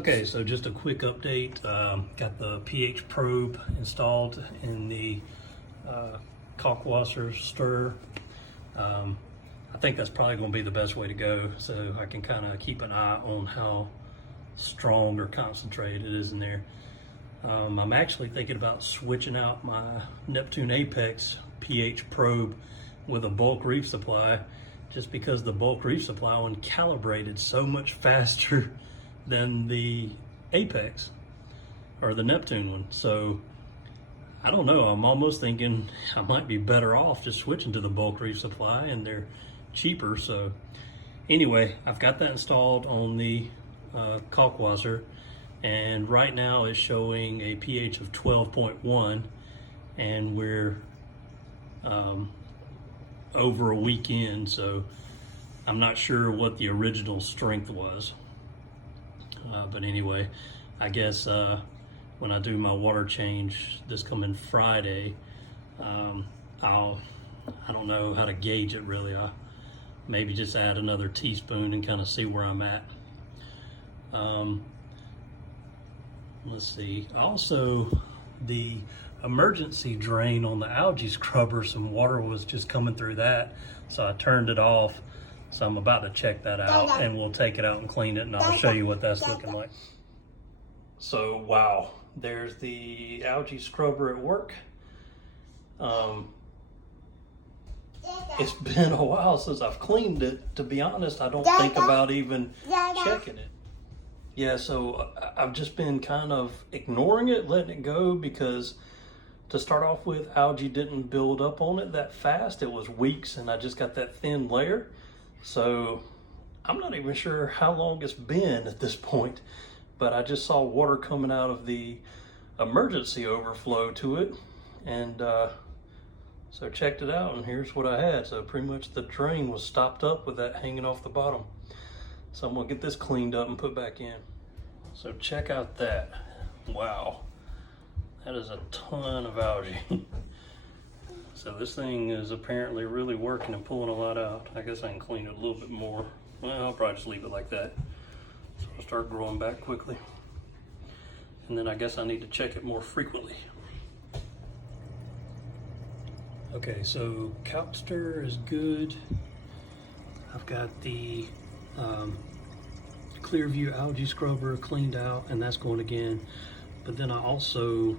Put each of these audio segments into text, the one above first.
Okay, so just a quick update. Got the pH probe installed in the Kalk Stirrer. I think that's probably going to be the best way to go, so I can kind of keep an eye on how strong or concentrated it is in there. I'm actually thinking about switching out my Neptune Apex pH probe with a bulk reef supply, just because the bulk reef supply one calibrated so much faster than the Apex or the Neptune one. So I don't know, I'm almost thinking I might be better off just switching to the bulk reef supply, and they're cheaper. So anyway, I've got that installed on the Kalkwasser, and right now it's showing a pH of 12.1, and we're over a week in, so I'm not sure what the original strength was. But anyway, I guess when I do my water change this coming Friday, I don't know how to gauge it really. I'll maybe just add another teaspoon and kind of see where I'm at. Let's see. Also, the emergency drain on the algae scrubber, some water was just coming through that, so I turned it off. So I'm about to check that out, and we'll take it out and clean it, and I'll show you what that's looking like. So wow, there's the algae scrubber at work. It's been a while since I've cleaned it. To be honest, I don't think about even checking it. Yeah, so I've just been kind of ignoring it, letting it go, because to start off with, algae didn't build up on it that fast. It was weeks, and I just got that thin layer. So I'm not even sure how long it's been at this point, but I just saw water coming out of the emergency overflow to it, and so checked it out, and here's what I had. So pretty much the drain was stopped up with that hanging off the bottom. So I'm gonna get this cleaned up and put back in. So check out that. Wow, that is a ton of algae. So this thing is apparently really working and pulling a lot out. I guess I can clean it a little bit more. Well, I'll probably just leave it like that. So it'll start growing back quickly. And then I guess I need to check it more frequently. Okay, so Kalk Stirrer is good. I've got the Clearview algae scrubber cleaned out, and that's going again. But then I also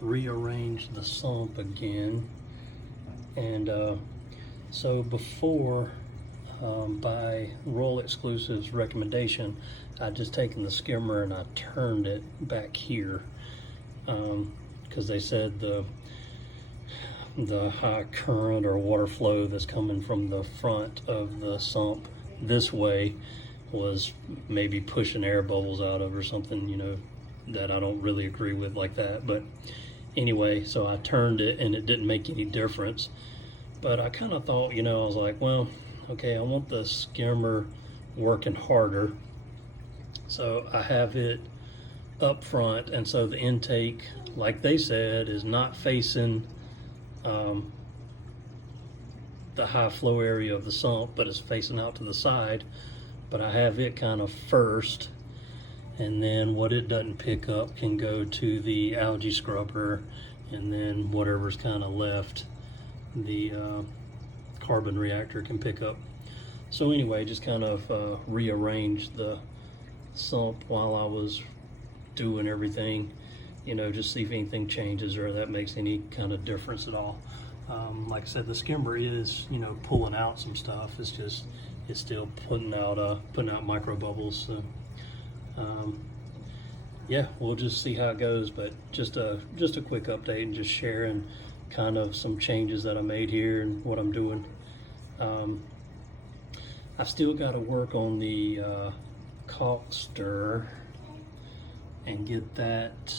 rearranged the sump again. And so before, by Roll Exclusive's recommendation, I'd just taken the skimmer and I turned it back here, because they said the high current or water flow that's coming from the front of the sump this way was maybe pushing air bubbles out of or something, you know, that I don't really agree with like that. But anyway, so I turned it and it didn't make any difference. But I kind of thought, you know, I was like, well, okay, I want the skimmer working harder. So I have it up front, and so the intake, like they said, is not facing the high flow area of the sump, but it's facing out to the side. But I have it kind of first, and then what it doesn't pick up can go to the algae scrubber, and then whatever's kind of left, the carbon reactor can pick up. So anyway, just kind of rearranged the sump while I was doing everything, you know, just see if anything changes or that makes any kind of difference at all. Like I said, the skimmer is, you know, pulling out some stuff. It's just, it's still putting out micro bubbles. So yeah, we'll just see how it goes. But just a quick update and just sharing kind of some changes that I made here and what I'm doing. I've still got to work on the Kalk Stirrer and get that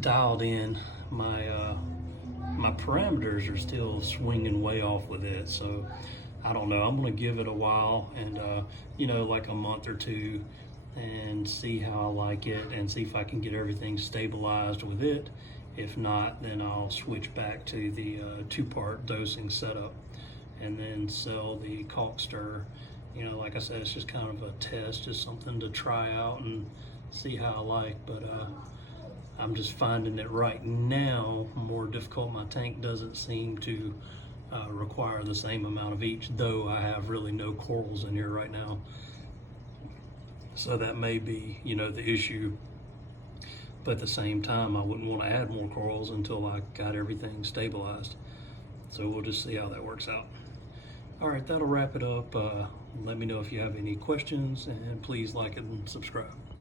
dialed in. My parameters are still swinging way off with it, so I don't know. I'm gonna give it a while, and you know, like a month or two, and see how I like it and see if I can get everything stabilized with it. If not, then I'll switch back to the two-part dosing setup and then sell the Kalk Stirrer You know, like I said, it's just kind of a test, just something to try out and see how I like. But I'm just finding it right now more difficult. My tank doesn't seem to require the same amount of each, though I have really no corals in here right now. So that may be, you know, the issue. But at the same time, I wouldn't want to add more corals until I got everything stabilized. So we'll just see how that works out. All right, that'll wrap it up. Let me know if you have any questions, and please like and subscribe.